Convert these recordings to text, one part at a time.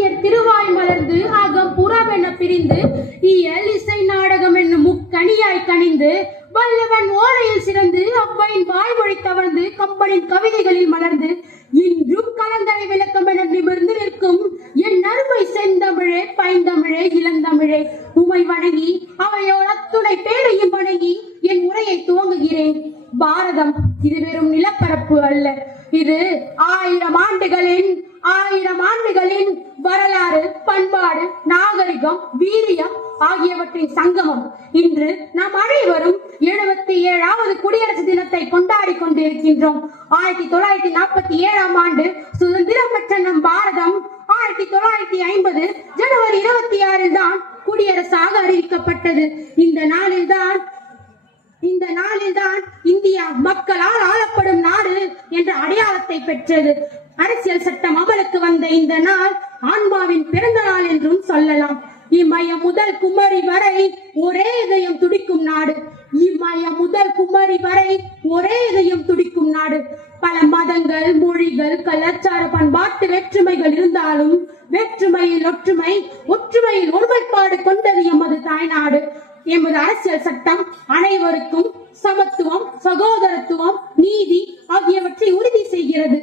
அகத்தியர் திருவாய் மலர்ந்து அகம் புறவென பிரிந்து இயல் இசை நாடகம் என்னும் முக்கணியாய் கனிந்து வல்லவன் ஓலையில் சிறந்து அவ்வையின் வாய்மொழி தவழ்ந்து கம்பனின் கவிதைகளில் மலர்ந்து இன்றும் கலந்தனை விளக்கம் என நிமிர்ந்து நிற்கும் என் அருமை செந்தமிழே பைந்தமிழே இளந்தமிழே உமை வணங்கி அவையோட துணை பேரையும் வணங்கி என் உரையை துவங்குகிறேன். பாரதம் இது வெறும் நிலப்பரப்பு அல்ல, இது ஆயிரம் ஆண்டுகளின் வரலாறு, பண்பாடு, நாகரிகம், வீரியம் ஆகியவற்றின் சங்கமம். இன்று நாம் அனைவரும் 77வது குடியரசு தினத்தை கொண்டாடி கொண்டிருக்கின்றோம். 1947ஆம் ஆண்டு சுதந்திரம் பெற்ற நம் பாரதம் 1950 ஜனவரி 26 தான் குடியரசாக அறிவிக்கப்பட்டது. இந்த நாளில்தான் இந்தியா மக்களால் ஆளப்படும் நாடு என்ற அடையாளத்தை பெற்றது. அரசியல் சட்டம் அமலுக்கு வந்த இந்த நாள் ஆன்மாவின் பிறந்த நாள் என்றும் சொல்லலாம். இமயம் முதல் குமரி வரை ஒரே இதயம் துடிக்கும் நாடு. இமயம் முதல் குமரி வரை ஒரே இதயம் துடிக்கும் நாடு. பல மதங்கள், மொழிகள், கலாச்சார பண்பாட்டு வேற்றுமைகள் இருந்தாலும் வேற்றுமையில் ஒற்றுமை, ஒற்றுமையில் ஒருமைப்பாடு கொண்டது எமது தாய்நாடு. எமது அரசியல் சட்டம் அனைவருக்கும் சமத்துவம், சகோதரத்துவம், நீதி ஆகியவற்றை உறுதி செய்கிறது.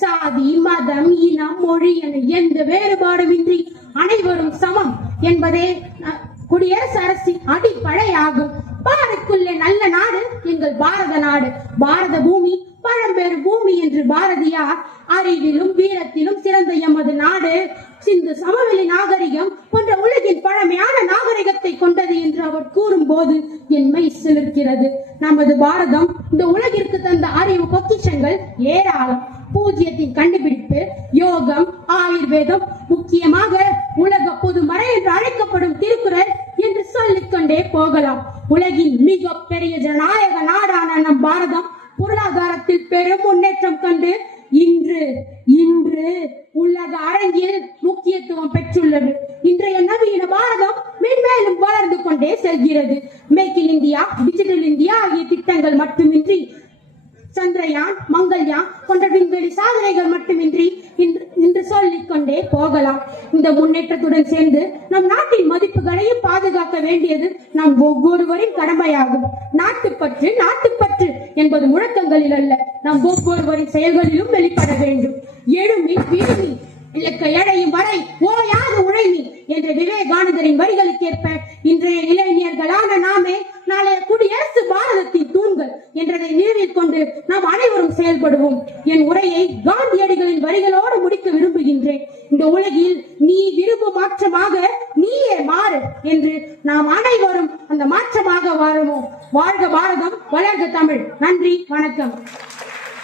சாதி, மதம், இனம், மொழி என எந்த வேறுபாடுமின்றி அனைவரும் சமம் என்பதே குடியரசு அரசின் அடிப்படையாகும். பாருக்குள்ளே நல்ல நாடு எங்கள் பாரத நாடு. பாரத பூமி பழம்பெரு பூமி என்று பாரதியார் அறிவிலும் வீரத்திலும் சிறந்த எமது நாடு சிந்து சமவெளி நாகரிகம் போன்ற உலகின் பழமையான நாகரிகத்தை கொண்டது என்று அவர் கூறும் போது என் மெய் சிலிர்க்கிறது. நமது பாரதம் இந்த உலகிற்கு தந்த அறிவு பொக்கிஷங்கள் ஏராளம். பூஜ்யத்தின் கண்டுபிடிப்பு, யோகம், ஆயுர்வேதம், முக்கியமாக உலக பொதுமறை என்று அழைக்கப்படும் திருக்குறள் என்று சொல்லிக்கொண்டே போகலாம். உலகின் மிக பெரிய ஜனநாயக நாடான நம் பாரதம் பொருளாதாரத்தில் பெரும் முன்னேற்றம் கண்டு இன்று உலக அரங்கில் முக்கியத்துவம் பெற்றுள்ளது. இன்றைய நவீன பாரதம் மென்மேலும் வளர்ந்து கொண்டே செல்கிறது. Make in India, digital India ஆகிய திட்டங்கள் மட்டுமின்றி சந்திரயான், மங்கள்யான் போன்ற விண்வெளி சாதனைகள் மட்டுமின்றி இன்று சொல்லிக் கொண்டே போகலாம். இந்த முன்னேற்றத்துடன் சேர்ந்து நம் நாட்டின் மதிப்புகளையும் பாதுகாக்க வேண்டியது நம் ஒவ்வொருவரின் கடமையாகும். நாட்டுப்பற்று என்பது முழக்கங்களில் அல்ல, நம் ஒவ்வொருவரின் செயல்களிலும் வெளிப்பட வேண்டும். எழுமி விழுமி இலக்கை அடையும் வரை ஓயாது உழைமி என்ற விவேகானந்தரின் வரிகளுக்கேற்ப இன்றைய இளைஞர்களான நாமே நாளைய குடியரசு பாரதத்தின் தூண்கள் என்றதை நினைவில் கொண்டு நாம் அனைவரும் செயல்படுவோம். என் உரையை காந்தியடிகளின் வரிகளோடு முடிக்க விரும்புகின்றேன். இந்த உலகில் நீ விரும்பும் மாற்றமாக நீயே மாறு என்று நாம் அனைவரும் அந்த மாற்றமாக வாழுவோம். வாழ்க பாரதம், வளர்க தமிழ். நன்றி, வணக்கம்.